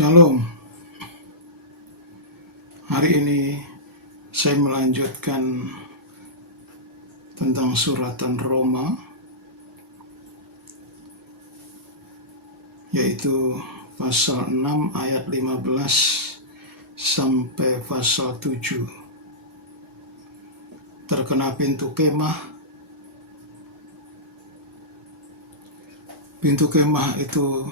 Shalom, hari ini saya melanjutkan tentang suratan Roma, yaitu pasal 6 ayat 15 sampai pasal 7. Terkena pintu kemah. Pintu kemah itu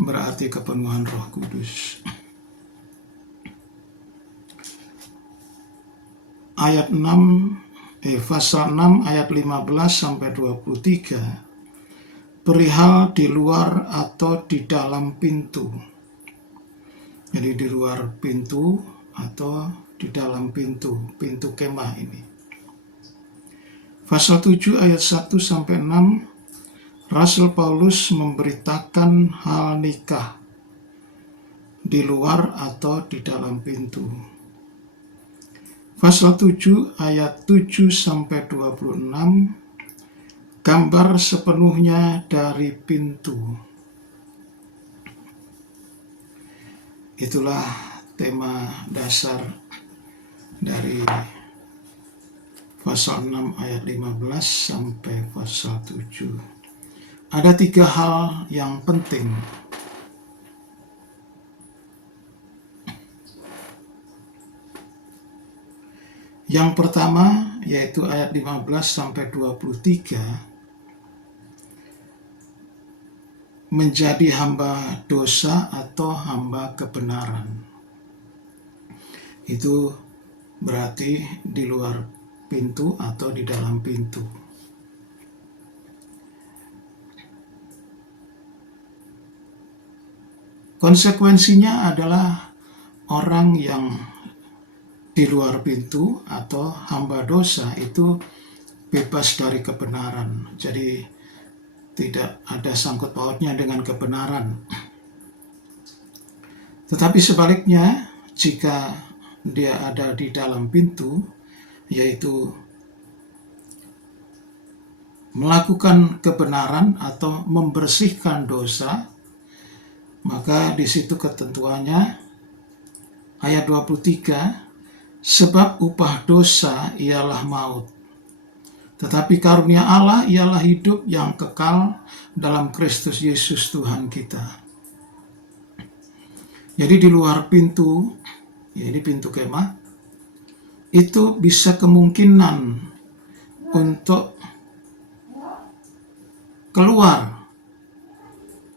berarti kepenuhan Roh Kudus. Pasal 6 ayat 15 sampai 23, perihal di luar atau di dalam pintu. Jadi di luar pintu atau di dalam pintu kemah ini. Pasal 7 ayat 1 sampai 6, Rasul Paulus memberitakan hal nikah di luar atau di dalam pintu. Pasal 7 ayat 7 sampai 26, gambar sepenuhnya dari pintu. Itulah tema dasar dari pasal 6 ayat 15 sampai pasal 7. Ada 3 hal yang penting. Yang pertama yaitu ayat 15 sampai 23, menjadi hamba dosa atau hamba kebenaran. Itu berarti di luar pintu atau di dalam pintu. Konsekuensinya adalah orang yang di luar pintu atau hamba dosa itu bebas dari kebenaran. Jadi tidak ada sangkut pautnya dengan kebenaran. Tetapi sebaliknya, jika dia ada di dalam pintu, yaitu melakukan kebenaran atau membersihkan dosa, maka di situ ketentuannya ayat 23, sebab upah dosa ialah maut, tetapi karunia Allah ialah hidup yang kekal dalam Kristus Yesus Tuhan kita. Jadi di luar pintu, ini pintu kemah, itu bisa kemungkinan untuk keluar.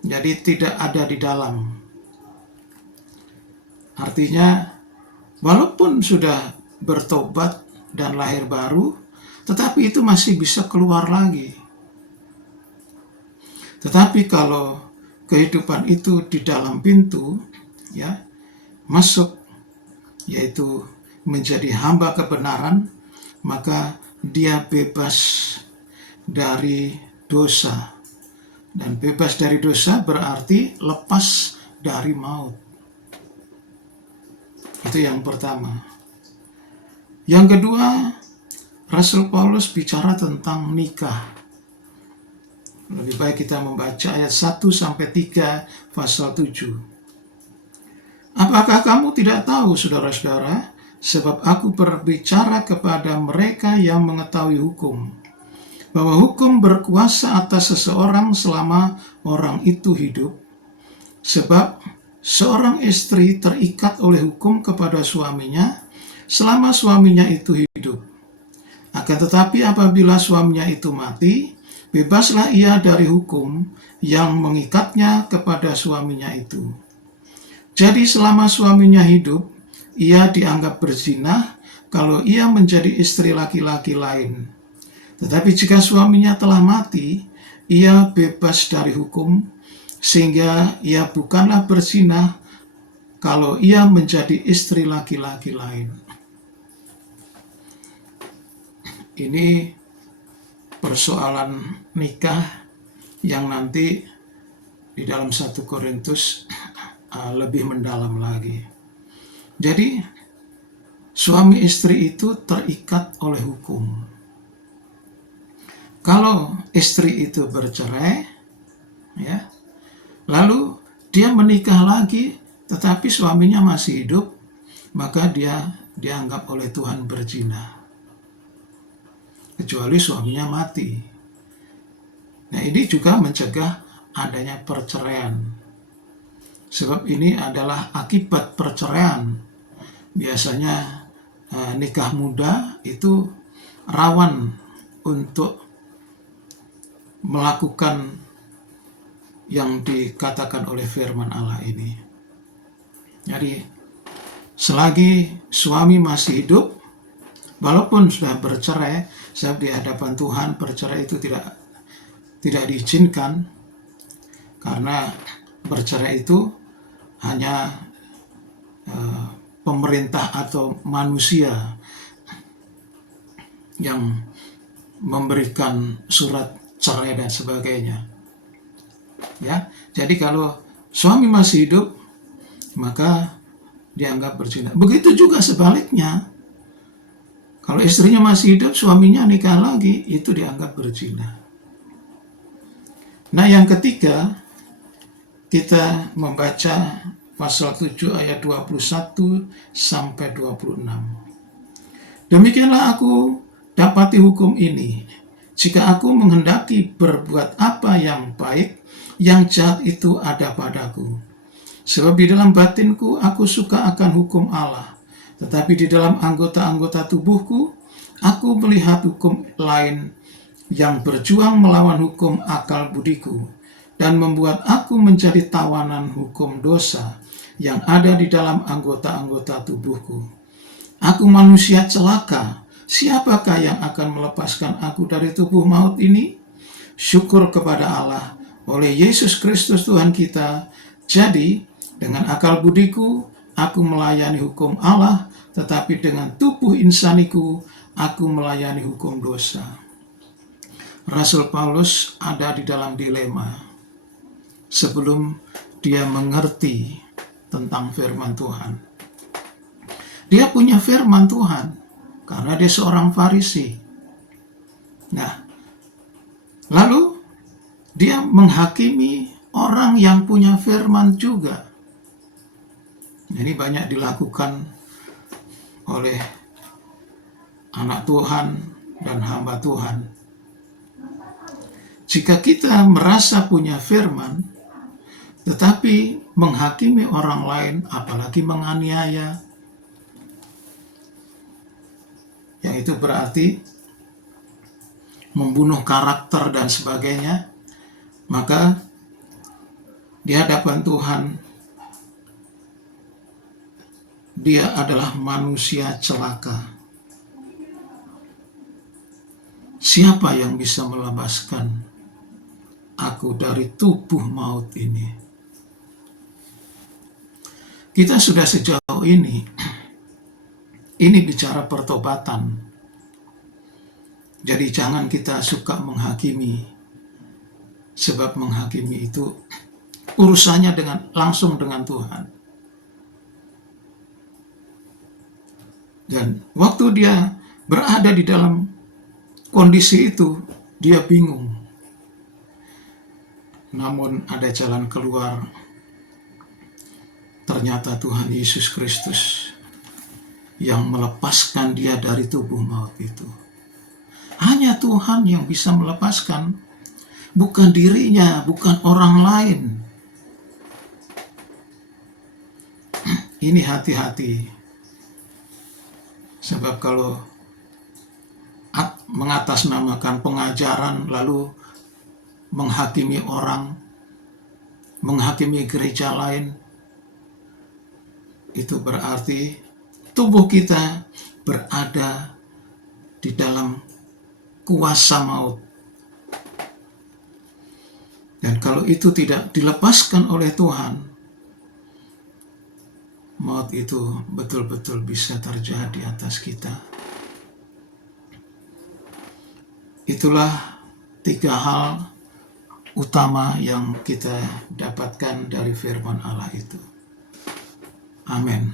Jadi tidak ada di dalam. Artinya, walaupun sudah bertobat dan lahir baru, tetapi itu masih bisa keluar lagi. Tetapi kalau kehidupan itu di dalam pintu, ya, masuk, yaitu menjadi hamba kebenaran, maka dia bebas dari dosa. Dan bebas dari dosa berarti lepas dari maut. Itu yang pertama. Yang kedua, Rasul Paulus bicara tentang nikah. Lebih baik kita membaca ayat 1 sampai 3 pasal 7. Apakah kamu tidak tahu, saudara-saudara, sebab aku berbicara kepada mereka yang mengetahui hukum, bahwa hukum berkuasa atas seseorang selama orang itu hidup, sebab seorang istri terikat oleh hukum kepada suaminya selama suaminya itu hidup. Akan tetapi apabila suaminya itu mati, bebaslah ia dari hukum yang mengikatnya kepada suaminya itu. Jadi selama suaminya hidup, ia dianggap berzina kalau ia menjadi istri laki-laki lain. Tetapi jika suaminya telah mati, ia bebas dari hukum, sehingga ia bukanlah berzina kalau ia menjadi istri laki-laki lain. Ini persoalan nikah yang nanti di dalam 1 Korintus lebih mendalam lagi. Jadi, suami istri itu terikat oleh hukum. Kalau istri itu bercerai, ya, lalu dia menikah lagi, tetapi suaminya masih hidup, maka dia dianggap oleh Tuhan berzina. Kecuali suaminya mati. Nah, ini juga mencegah adanya perceraian. Sebab ini adalah akibat perceraian. Biasanya nikah muda itu rawan untuk melakukan yang dikatakan oleh firman Allah ini. Jadi, selagi suami masih hidup, walaupun sudah bercerai, sebab di hadapan Tuhan bercerai itu tidak diizinkan, karena bercerai itu hanya pemerintah atau manusia yang memberikan surat cerai dan sebagainya. Ya, jadi kalau suami masih hidup, maka dianggap berzina. Begitu juga sebaliknya. Kalau istrinya masih hidup, suaminya nikah lagi, itu dianggap berzina. Nah, yang ketiga, kita membaca pasal 7 ayat 21 sampai 26. Demikianlah aku dapati hukum ini. Jika aku menghendaki berbuat apa yang baik, yang jahat itu ada padaku. Sebab di dalam batinku aku suka akan hukum Allah. Tetapi di dalam anggota-anggota tubuhku, aku melihat hukum lain yang berjuang melawan hukum akal budiku, dan membuat aku menjadi tawanan hukum dosa yang ada di dalam anggota-anggota tubuhku. Aku manusia celaka, siapakah yang akan melepaskan aku dari tubuh maut ini? Syukur kepada Allah oleh Yesus Kristus Tuhan kita. Jadi, dengan akal budiku, aku melayani hukum Allah, tetapi dengan tubuh insaniku, aku melayani hukum dosa. Rasul Paulus ada di dalam dilema sebelum dia mengerti tentang firman Tuhan. Dia punya firman Tuhan karena dia seorang Farisi. Nah, lalu dia menghakimi orang yang punya firman juga. Ini banyak dilakukan oleh anak Tuhan dan hamba Tuhan. Jika kita merasa punya firman, tetapi menghakimi orang lain, apalagi menganiaya, yang itu berarti membunuh karakter dan sebagainya, maka di hadapan Tuhan, dia adalah manusia celaka. Siapa yang bisa melepaskan aku dari tubuh maut ini? Kita sudah sejauh ini bicara pertobatan. Jadi jangan kita suka menghakimi, sebab menghakimi itu urusannya langsung dengan Tuhan. Dan waktu dia berada di dalam kondisi itu, dia bingung. Namun ada jalan keluar. Ternyata Tuhan Yesus Kristus yang melepaskan dia dari tubuh maut itu. Hanya Tuhan yang bisa melepaskan, bukan dirinya, bukan orang lain. Ini hati-hati. Sebab kalau mengatasnamakan pengajaran lalu menghakimi orang, menghakimi gereja lain, itu berarti tubuh kita berada di dalam kuasa maut. Dan kalau itu tidak dilepaskan oleh Tuhan, maut itu betul-betul bisa terjadi atas kita. Itulah 3 hal utama yang kita dapatkan dari firman Allah itu. Amin.